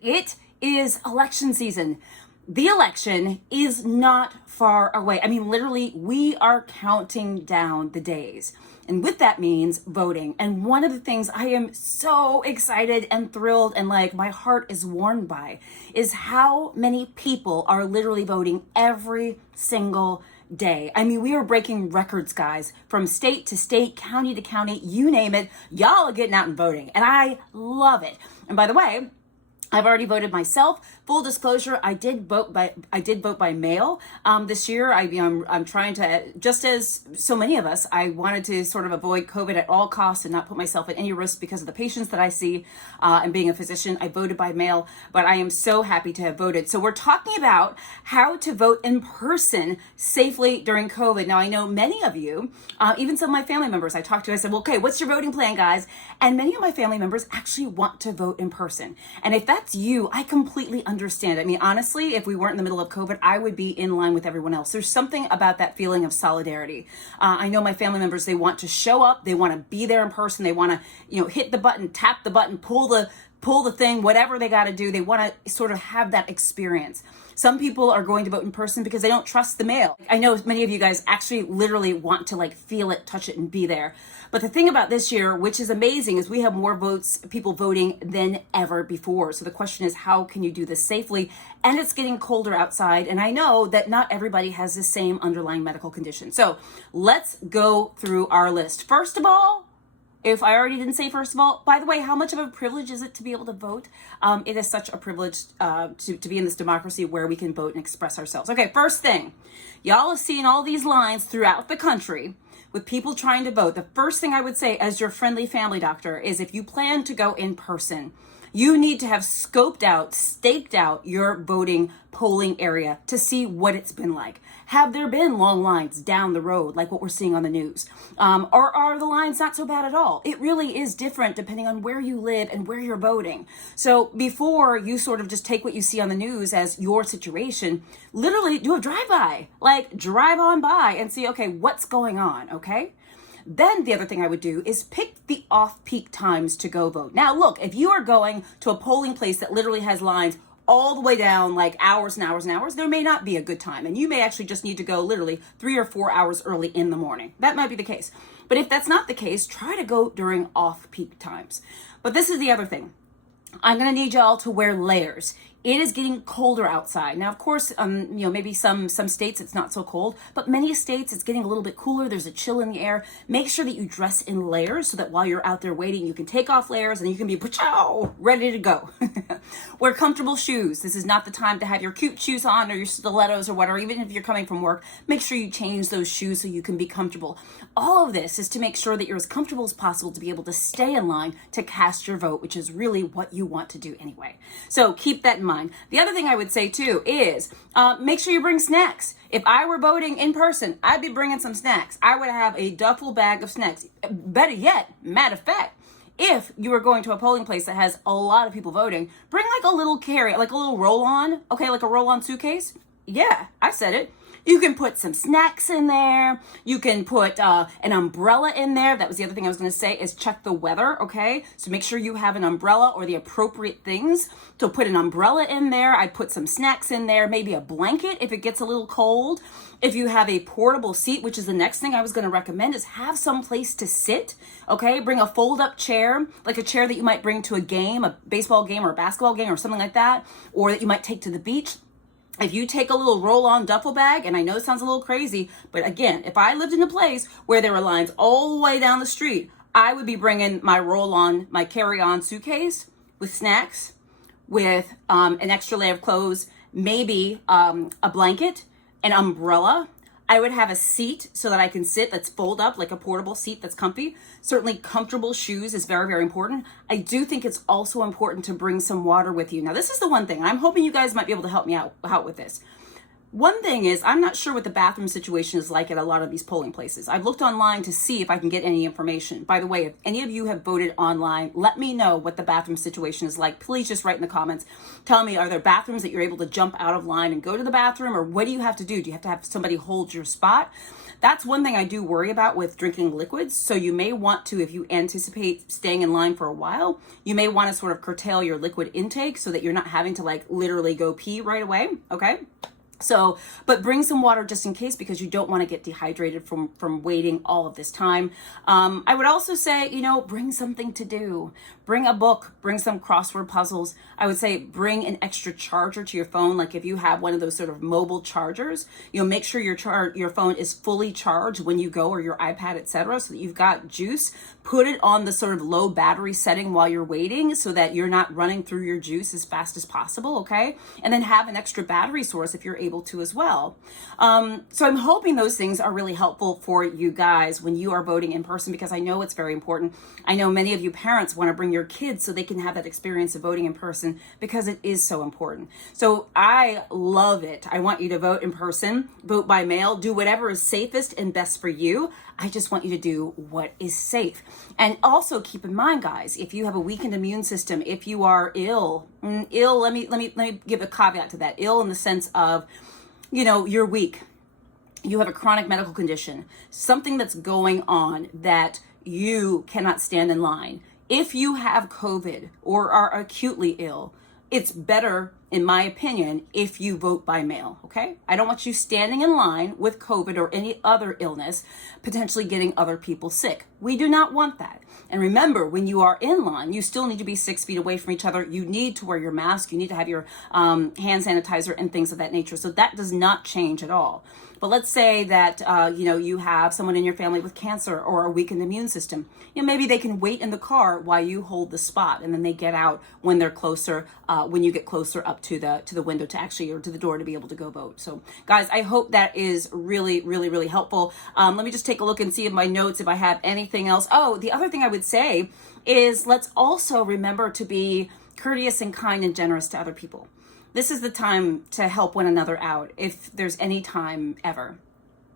It is election season. The election is not far away. I mean, literally, we are counting down the days. And with that means voting. And one of the things I am so excited and thrilled and like my heart is warmed by is how many people are literally voting every single day. I mean, we are breaking records, guys, from state to state, county to county, you name it. Y'all are getting out and voting. And I love it. And by the way, I've already voted myself. Full disclosure, I did vote by mail this year. I'm trying to, just as so many of us, I wanted to sort of avoid COVID at all costs and not put myself at any risk because of the patients that I see. And being a physician, I voted by mail, but I am so happy to have voted. So we're talking about how to vote in person safely during COVID. Now, I know many of you, even some of my family members I talked to, I said, well, okay, what's your voting plan, guys? And many of my family members actually want to vote in person. And if that's you, I completely understand. I mean, honestly, if we weren't in the middle of COVID, I would be in line with everyone else. There's something about that feeling of solidarity. I know my family members, they want to show up. They want to be there in person. They want to, hit the button, tap the button, pull the thing, whatever they got to do. They want to sort of have that experience. Some people are going to vote in person because they don't trust the mail. I know many of you guys actually literally want to like feel it, touch it, and be there. But the thing about this year, which is amazing, is we have more people voting than ever before. So the question is, how can you do this safely? And it's getting colder outside. And I know that not everybody has the same underlying medical condition. So let's go through our list. First of all, if I already didn't say first of all, by the way, how much of a privilege is it to be able to vote? It is such a privilege to be in this democracy where we can vote and express ourselves. Okay, first thing, y'all have seen all these lines throughout the country with people trying to vote. The first thing I would say as your friendly family doctor is if you plan to go in person, you need to have staked out your voting polling area to see what it's been like. Have there been long lines down the road like what we're seeing on the news? Or are the lines not so bad at all? It really is different depending on where you live and where you're voting. So before you sort of just take what you see on the news as your situation, literally do a drive-by, like drive on by and see, okay, what's going on, okay? Then the other thing I would do is pick the off-peak times to go vote. Now, look, if you are going to a polling place that literally has lines all the way down like hours and hours and hours, there may not be a good time. And you may actually just need to go literally 3 or 4 hours early in the morning. That might be the case. But if that's not the case, try to go during off-peak times. But this is the other thing. I'm going to need y'all to wear layers. It is getting colder outside. Now, of course, maybe some states it's not so cold, but many states it's getting a little bit cooler. There's a chill in the air. Make sure that you dress in layers so that while you're out there waiting, you can take off layers and you can be ready to go. Wear comfortable shoes. This is not the time to have your cute shoes on or your stilettos or whatever. Even if you're coming from work, make sure you change those shoes so you can be comfortable. All of this is to make sure that you're as comfortable as possible to be able to stay in line to cast your vote, which is really what you want to do anyway. So keep that in mind. The other thing I would say too is make sure you bring snacks. If I were voting in person, I'd be bringing some snacks. I would have a duffel bag of snacks. Better yet, matter of fact, if you are going to a polling place that has a lot of people voting, bring like a little like a little roll-on, okay, like a roll-on suitcase. Yeah, I said it. You can put some snacks in there. You can put an umbrella in there. That was the other thing I was going to say is check the weather, okay? So make sure you have an umbrella or the appropriate things. So put an umbrella in there. I'd put some snacks in there, maybe a blanket if it gets a little cold. If you have a portable seat, which is the next thing I was going to recommend, is have some place to sit, okay? Bring a fold-up chair, like a chair that you might bring to a game, a baseball game or a basketball game or something like that, or that you might take to the beach. If you take a little roll-on duffel bag, and I know it sounds a little crazy, but again, if I lived in a place where there were lines all the way down the street, I would be bringing my roll-on, my carry-on suitcase with snacks, with an extra layer of clothes, maybe a blanket, an umbrella. I would have a seat so that I can sit that's fold up, like a portable seat that's comfy. Certainly comfortable shoes is very, very important. I do think it's also important to bring some water with you. Now, this is the one thing. I'm hoping you guys might be able to help me out with this. One thing is, I'm not sure what the bathroom situation is like at a lot of these polling places. I've looked online to see if I can get any information. By the way, if any of you have voted online, let me know what the bathroom situation is like. Please just write in the comments. Tell me, are there bathrooms that you're able to jump out of line and go to the bathroom, or what do you have to do? Do you have to have somebody hold your spot? That's one thing I do worry about with drinking liquids. So you may want to, if you anticipate staying in line for a while, you may want to sort of curtail your liquid intake so that you're not having to like literally go pee right away, okay? So, but bring some water just in case, because you don't want to get dehydrated from waiting all of this time. I would also say, bring something to do. Bring a book, bring some crossword puzzles. I would say bring an extra charger to your phone. Like if you have one of those sort of mobile chargers, make sure your phone is fully charged when you go, or your iPad, etc., so that you've got juice. Put it on the sort of low battery setting while you're waiting so that you're not running through your juice as fast as possible, okay? And then have an extra battery source if you're able to as well. So I'm hoping those things are really helpful for you guys when you are voting in person, because I know it's very important. I know many of you parents want to bring your kids so they can have that experience of voting in person, because it is so important. So I love it. I want you to vote in person, vote by mail, do whatever is safest and best for you. I just want you to do what is safe. And also keep in mind, guys, if you have a weakened immune system, if you are ill, let me give a caveat to that. Ill in the sense of, you're weak. You have a chronic medical condition, something that's going on that you cannot stand in line. If you have COVID or are acutely ill, it's better, in my opinion, if you vote by mail, okay? I don't want you standing in line with COVID or any other illness, potentially getting other people sick. We do not want that. And remember, when you are in line, you still need to be 6 feet away from each other. You need to wear your mask. You need to have your hand sanitizer and things of that nature. So that does not change at all. But let's say that, you have someone in your family with cancer or a weakened immune system. Maybe they can wait in the car while you hold the spot, and then they get out when they're closer, when you get closer up to the window to actually, or to the door to be able to go vote. So guys, I hope that is really, really, really helpful. Let me just take a look and see in my notes if I have anything else. Oh, the other thing I would say is let's also remember to be courteous and kind and generous to other people. This is the time to help one another out, if there's any time ever.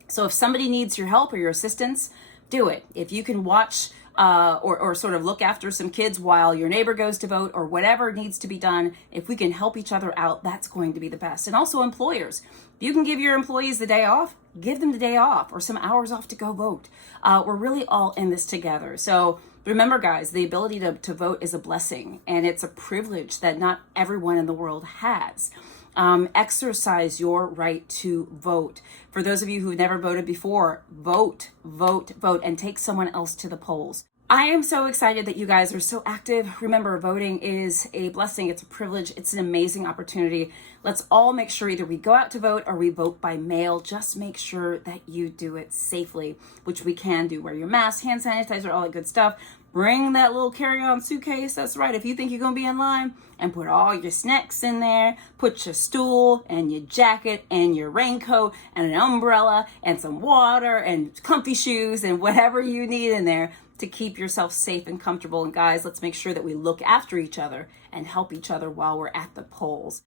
So if somebody needs your help or your assistance, do it. If you can watch or sort of look after some kids while your neighbor goes to vote, or whatever needs to be done, if we can help each other out, that's going to be the best. And also employers, if you can give your employees the day off, give them the day off or some hours off to go vote. We're really all in this together. So remember, guys, the ability to vote is a blessing, and it's a privilege that not everyone in the world has. Exercise your right to vote. For those of you who've never voted before, vote, and take someone else to the polls. I am so excited that you guys are so active. Remember, voting is a blessing. It's a privilege. It's an amazing opportunity. Let's all make sure either we go out to vote or we vote by mail. Just make sure that you do it safely, which we can do. Wear your mask, hand sanitizer, all that good stuff. Bring that little carry-on suitcase. That's right. If you think you're going to be in line, and put all your snacks in there, put your stool and your jacket and your raincoat and an umbrella and some water and comfy shoes and whatever you need in there to keep yourself safe and comfortable. And guys, let's make sure that we look after each other and help each other while we're at the polls.